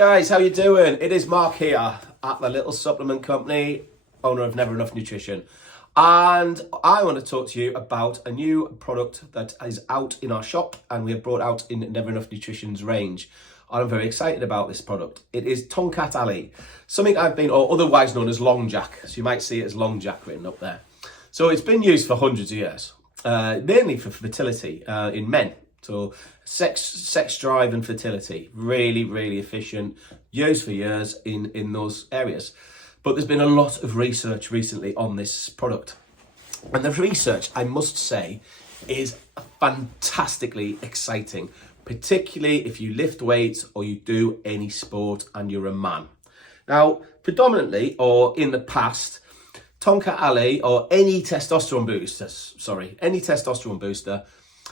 Guys, how you doing? It is Mark here at the Little Supplement Company, owner of Never Enough Nutrition. And I want to talk to you about a new product that is out in our shop and we have brought out in Never Enough Nutrition's range. I'm very excited about this product. It is Tongkat Ali, something I've been, or otherwise known as Long Jack. So you might see it as Long Jack written up there. So it's been used for hundreds of years, mainly for fertility in men. So sex drive and fertility, really efficient, used for years in those areas. But there's been a lot of research recently on this product. And the research, I must say, is fantastically exciting, particularly if you lift weights or you do any sport and you're a man. Now, predominantly, or in the past, Tongkat Ali or any testosterone booster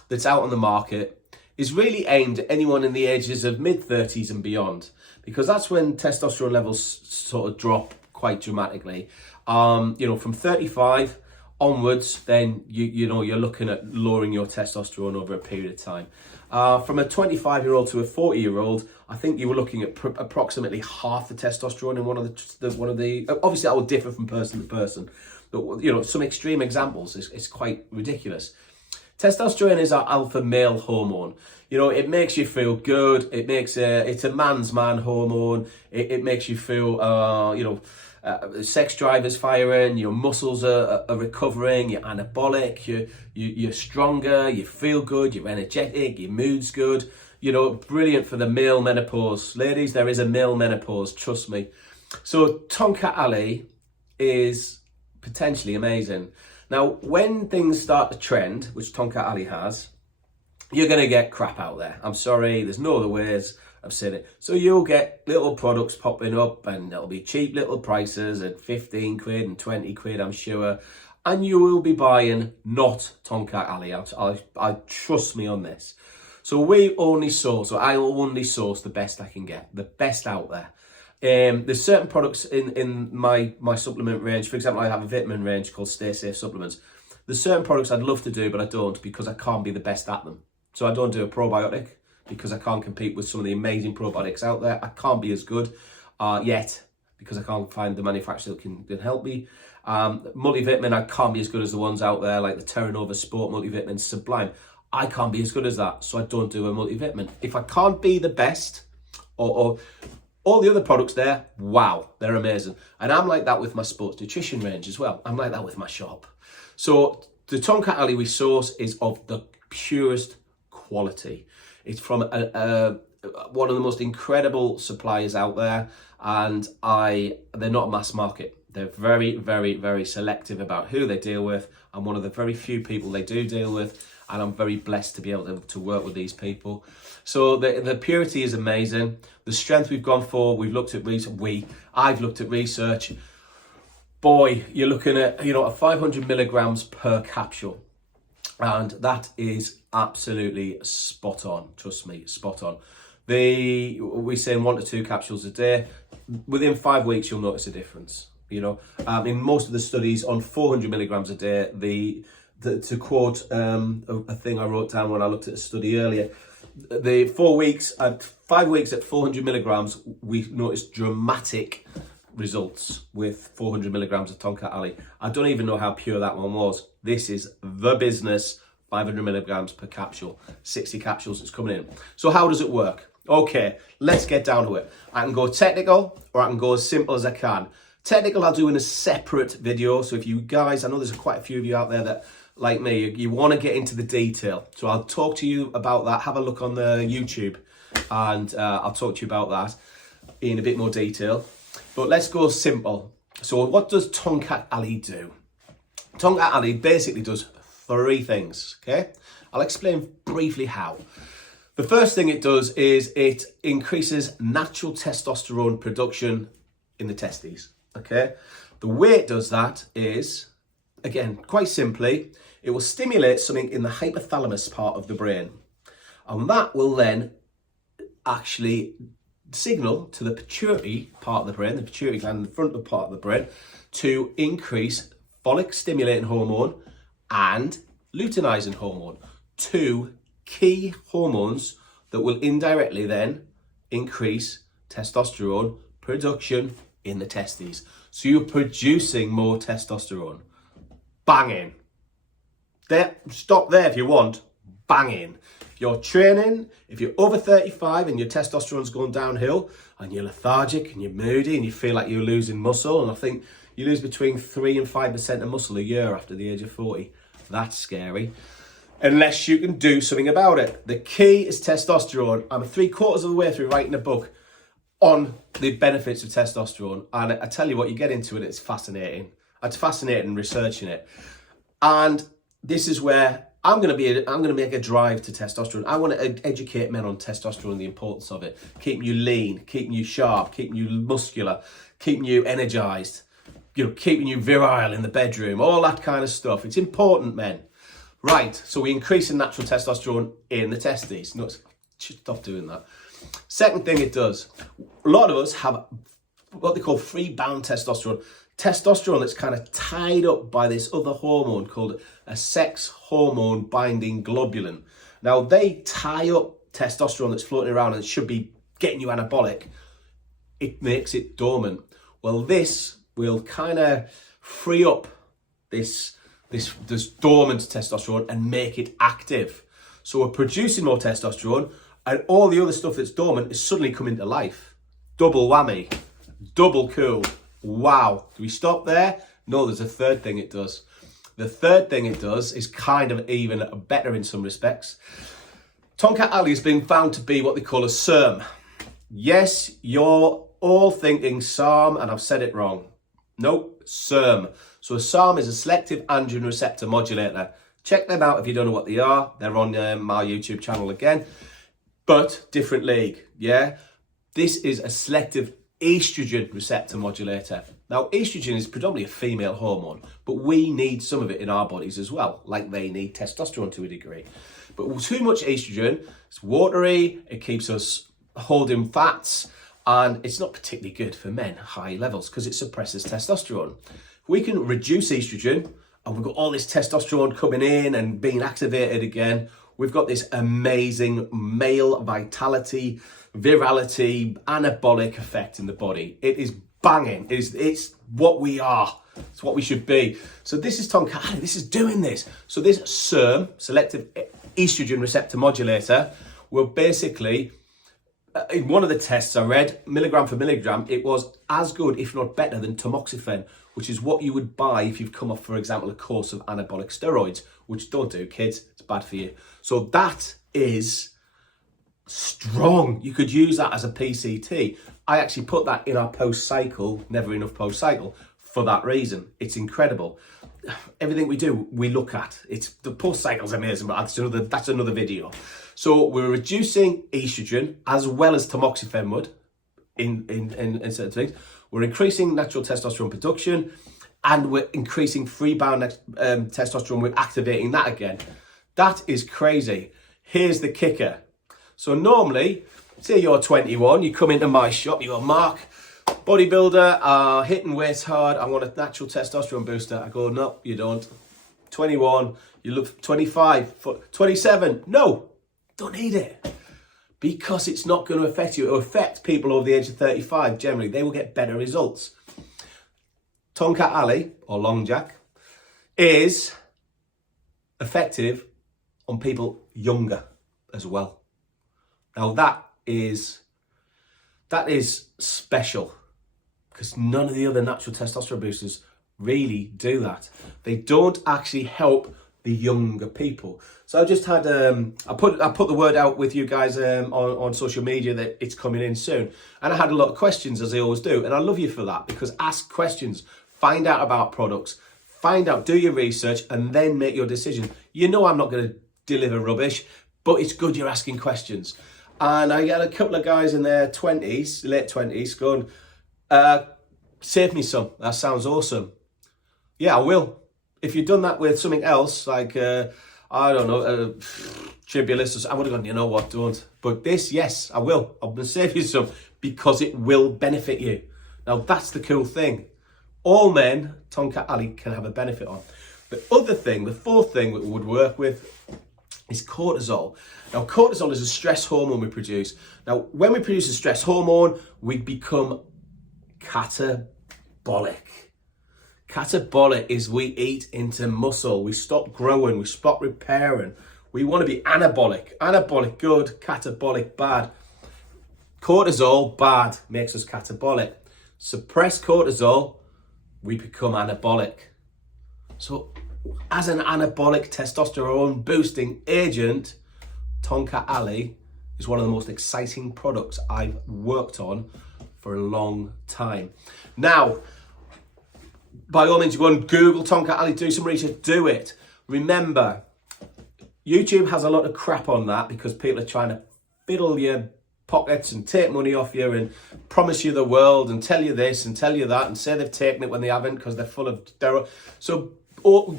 that's out on the market is really aimed at anyone in the ages of mid-30s and beyond, because that's when testosterone levels sort of drop quite dramatically. From 35 onwards, then you're looking at lowering your testosterone over a period of time. From a 25-year-old to a 40-year-old, I think you were looking at approximately half the testosterone in one of the. Obviously, that will differ from person to person, but some extreme examples is quite ridiculous. Testosterone is our alpha male hormone. It makes you feel good. It's a man's man hormone. It makes you feel, sex drive is firing. Your muscles are recovering. You're anabolic. You're stronger. You feel good. You're energetic. Your mood's good. Brilliant for the male menopause. Ladies, there is a male menopause. Trust me. So Tongkat Ali is potentially amazing. Now, when things start to trend, which Tongkat Ali has, you're going to get crap out there. I'm sorry, there's no other ways of saying it. So you'll get little products popping up and there'll be cheap little prices at 15 quid and 20 quid, I'm sure. And you will be buying not Tongkat Ali. I trust me on this. So I only source the best I can get, the best out there. There's certain products in my supplement range. For example, I have a vitamin range called Stay Safe Supplements. There's certain products I'd love to do, but I don't because I can't be the best at them. So I don't do a probiotic because I can't compete with some of the amazing probiotics out there. I can't be as good yet because I can't find the manufacturer that can help me. Multivitamin, I can't be as good as the ones out there like the Terra Nova Sport Multivitamin Sublime. I can't be as good as that, so I don't do a multivitamin. If I can't be the best or all the other products there, wow, they're amazing. And I'm like that with my sports nutrition range as well. I'm like that with my shop. So the Tongkat Ali we source is of the purest quality. It's from one of the most incredible suppliers out there, and they're not mass market. They're very selective about who they deal with. I'm one of the very few people they do deal with, and I'm very blessed to be able to work with these people. So the purity is amazing. The strength we've gone for, I've looked at research. Boy, you're looking at, 500 milligrams per capsule. And that is absolutely spot on. Trust me, spot on. We're saying 1 to 2 capsules a day. Within 5 weeks, you'll notice a difference. In most of the studies on 400 milligrams a day, to quote a thing I wrote down when I looked at a study earlier, the 5 weeks at 400 milligrams, we noticed dramatic results with 400 milligrams of Tongkat Ali. I don't even know how pure that one was. This is the business, 500 milligrams per capsule, 60 capsules it's coming in. So how does it work? Okay, let's get down to it. I can go technical or I can go as simple as I can. Technical I'll do in a separate video. So if you guys, I know there's quite a few of you out there that, like me, you want to get into the detail. So I'll talk to you about that. Have a look on the YouTube and I'll talk to you about that in a bit more detail. But let's go simple. So what does Tongkat Ali do? Tongkat Ali basically does 3 things, okay? I'll explain briefly how. The first thing it does is it increases natural testosterone production in the testes, okay? The way it does that is, again, quite simply, it will stimulate something in the hypothalamus part of the brain. And that will then actually signal to the pituitary part of the brain, the pituitary gland in the frontal part of the brain, to increase follicle stimulating hormone and luteinizing hormone, 2 key hormones that will indirectly then increase testosterone production in the testes. So you're producing more testosterone. Banging. There, stop there if you want. Banging. If you're training, if you're over 35 and your testosterone's going downhill and you're lethargic and you're moody and you feel like you're losing muscle, and I think you lose between 3 and 5% of muscle a year after the age of 40. That's scary. Unless you can do something about it. The key is testosterone. I'm 3/4 of the way through writing a book on the benefits of testosterone. And I tell you what, you get into it, it's fascinating. It's fascinating researching it. And this is where I'm going to make a drive to testosterone. I want to educate men on testosterone and the importance of it. Keeping you lean, keeping you sharp, keeping you muscular, keeping you energized, keeping you virile in the bedroom, all that kind of stuff. It's important, men. Right, so we increase in natural testosterone in the testes. No, stop doing that. Second thing it does, a lot of us have what they call free bound testosterone. Testosterone that's kind of tied up by this other hormone called a sex hormone binding globulin. Now, they tie up testosterone that's floating around and should be getting you anabolic. It makes it dormant. Well, this will kind of free up this dormant testosterone and make it active. So we're producing more testosterone and all the other stuff that's dormant is suddenly coming to life. Double whammy, double cool. Wow. Do we stop there? No, there's a third thing it does. The third thing it does is kind of even better in some respects. Tongkat Ali has been found to be what they call a SERM. Yes, you're all thinking SARM and I've said it wrong. Nope, SERM. So a SARM is a selective androgen receptor modulator. Check them out if you don't know what they are. They're on my YouTube channel again, but different league, yeah? This is a selective estrogen receptor modulator. Now, estrogen is predominantly a female hormone, but we need some of it in our bodies as well, like they need testosterone to a degree. But with too much estrogen, it's watery, it keeps us holding fats, and it's not particularly good for men, high levels, because it suppresses testosterone. We can reduce estrogen, and we've got all this testosterone coming in and being activated again. We've got this amazing male vitality, virality, anabolic effect in the body. It is banging. It's what we are. It's what we should be. So this is Tongkat Ali. This is doing this. So this SERM, selective estrogen receptor modulator, will basically, in one of the tests I read, milligram for milligram, it was as good, if not better, than tamoxifen, which is what you would buy if you've come off, for example, a course of anabolic steroids, which don't do, kids. It's bad for you. So that is strong. You could use that as a PCT. I actually put that in our post-cycle, never enough post-cycle, for that reason. It's incredible. Everything we do, we look at. It's the post-cycle's amazing, but that's another video. So we're reducing estrogen as well as tamoxifen would in certain things. We're increasing natural testosterone production, and we're increasing free bound testosterone. We're activating that again. That is crazy. Here's the kicker. So normally, say you're 21, you come into my shop, you go, Mark, bodybuilder, hitting weights hard, I want a natural testosterone booster. I go, no, you don't. 21, you look 25, 27, no, don't need it. Because it's not going to affect you. It will affect people over the age of 35 generally. They will get better results. Tongkat Ali, or Long Jack, is effective on people younger as well. Now that is special, because none of the other natural testosterone boosters really do that. They don't actually help the younger people. So I just had I put the word out with you guys on social media that it's coming in soon, and I had a lot of questions, as I always do, and I love you for that, because ask questions, find out about products, do your research, and then make your decision. You know I'm not going to deliver rubbish, but it's good you're asking questions. And I got a couple of guys in their 20s, late 20s, going, save me some. That sounds awesome. Yeah, I will. If you'd done that with something else, like, I don't know, Tribulus, I would have gone, you know what, don't. But this, yes, I will. I'm going to save you some, because it will benefit you. Now, that's the cool thing. All men, Tongkat Ali, can have a benefit on. The other thing, the fourth thing that we would work with is cortisol. Now, cortisol is a stress hormone we produce. Now, when we produce a stress hormone, we become catabolic. Catabolic is we eat into muscle. We stop growing. We stop repairing. We want to be anabolic. Anabolic, good. Catabolic, bad. Cortisol, bad. Makes us catabolic. Suppress cortisol, we become anabolic. So, as an anabolic testosterone boosting agent, Tongkat Ali is one of the most exciting products I've worked on for a long time. Now, by all means, go and Google Tongkat Ali, do some research, do it. Remember, YouTube has a lot of crap on that because people are trying to fiddle your pockets and take money off you and promise you the world and tell you this and tell you that and say they've taken it when they haven't because they're full of steroids. So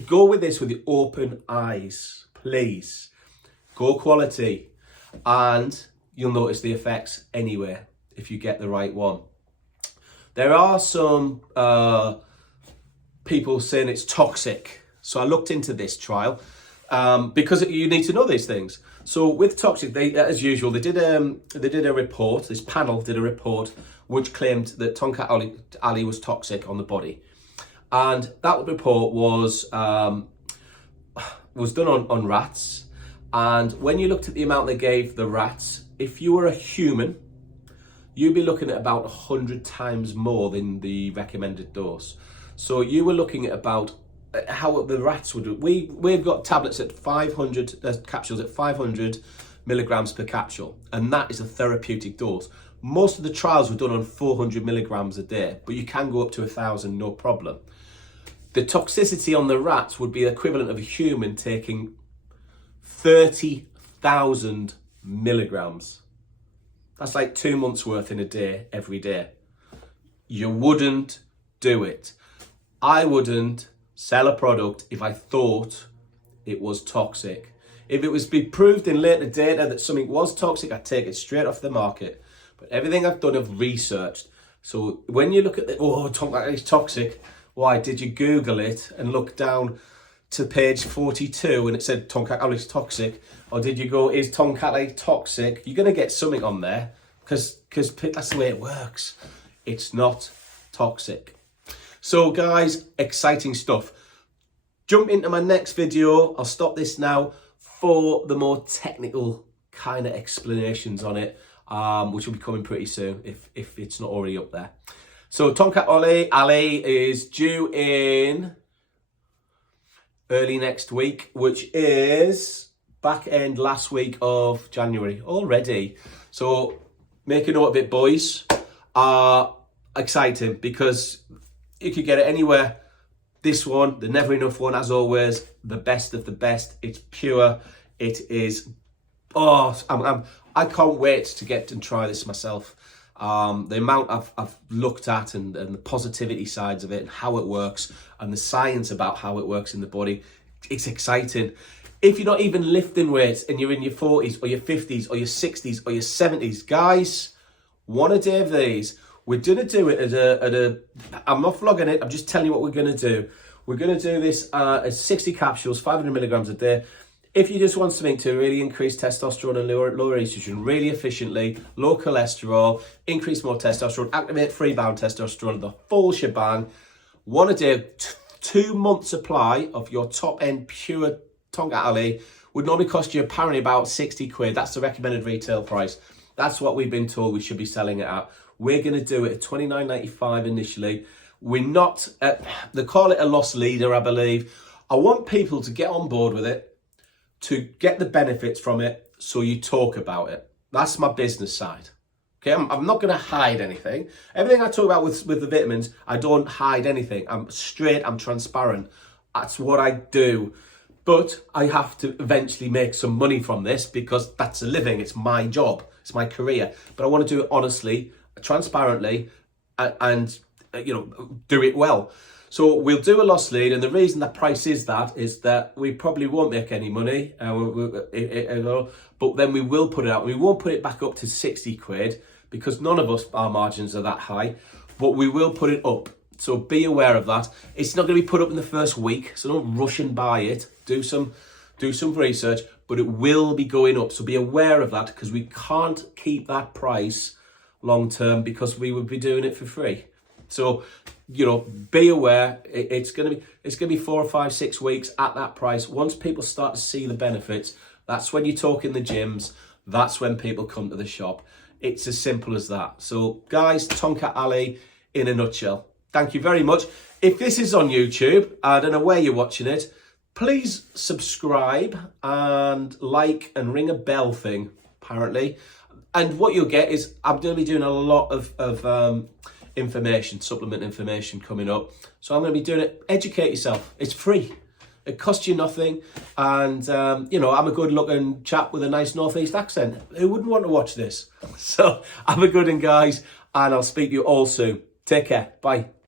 go with this with your open eyes, please. Go quality, and you'll notice the effects anyway if you get the right one. There are some people saying it's toxic. So I looked into this trial because you need to know these things. So with toxic, they, as usual, they did a report. This panel did a report which claimed that Tongkat Ali was toxic on the body, and that report was done on rats. And when you looked at the amount they gave the rats, if you were a human, you'd be looking at about 100 times more than the recommended dose. So you were looking at about how the rats would do. We've got tablets at 500 capsules at 500 milligrams per capsule, and that is a therapeutic dose. Most of the trials were done on 400 milligrams a day, but you can go up to 1,000, no problem. The toxicity on the rats would be equivalent of a human taking 30,000 milligrams. That's like 2 months worth in a day, every day. You wouldn't do it. I wouldn't sell a product if I thought it was toxic. If it was been proved in later data that something was toxic, I'd take it straight off the market. But everything I've done, I've researched. So when you look at Tongkat Ali is toxic, why did you Google it and look down to page 42 and it said Tongkat Ali is toxic? Or did you go, is Tongkat Ali toxic? You're going to get something on there because that's the way it works. It's not toxic. So guys, exciting stuff. Jump into my next video. I'll stop this now for the more technical kind of explanations on it, which will be coming pretty soon if it's not already up there. So Tongkat Ali is due in early next week, which is back end last week of January already. So make a note of it, boys. Exciting because you could get it anywhere. This one, the Never Enough one, as always, the best of the best. It's pure. It is. I can't wait to get and try this myself. The amount I've looked at and the positivity sides of it and how it works and the science about how it works in the body, it's exciting. If you're not even lifting weights and you're in your 40s or your 50s or your 60s or your 70s, guys, one a day of these. We're going to do it I'm not vlogging it, I'm just telling you what we're going to do. We're going to do this as 60 capsules, 500 milligrams a day. If you just want something to really increase testosterone and lower estrogen really efficiently, low cholesterol, increase more testosterone, activate free-bound testosterone, the full shebang, one a day, 2 months supply of your top-end pure Tongkat Ali would normally cost you apparently about 60 quid. That's the recommended retail price. That's what we've been told we should be selling it at. We're going to do it at $29.95 initially. We're not, they call it a loss leader, I believe. I want people to get on board with it, to get the benefits from it, so you talk about it. That's my business side. Okay, I'm not going to hide anything. Everything I talk about with the vitamins, I don't hide anything. I'm straight, I'm transparent. That's what I do. But I have to eventually make some money from this because that's a living. It's my job. It's my career. But I want to do it honestly, transparently, and do it well. So we'll do a loss lead, and the reason the price is that we probably won't make any money, but then we will put it out. We won't put it back up to 60 quid because none of us, our margins are that high, but we will put it up. So be aware of that. It's not going to be put up in the first week, so don't rush and buy it. Do some do some research, but it will be going up. So be aware of that, because we can't keep that price long term, because we would be doing it for free. So, you know, be aware. It's gonna be 4 or 5, 6 weeks at that price. Once people start to see the benefits, that's when you talk in the gyms. That's when people come to the shop. It's as simple as that. So, guys, Tongkat Ali in a nutshell. Thank you very much. If this is on YouTube, I don't know where you're watching it, please subscribe and like and ring a bell thing, apparently. And what you'll get is I'm going to be doing a lot of information, supplement information coming up. So I'm going to be doing it. Educate yourself. It's free. It costs you nothing. And, you know, I'm a good looking chap with a nice Northeast accent. Who wouldn't want to watch this? So have a good one, guys. And I'll speak to you all soon. Take care. Bye.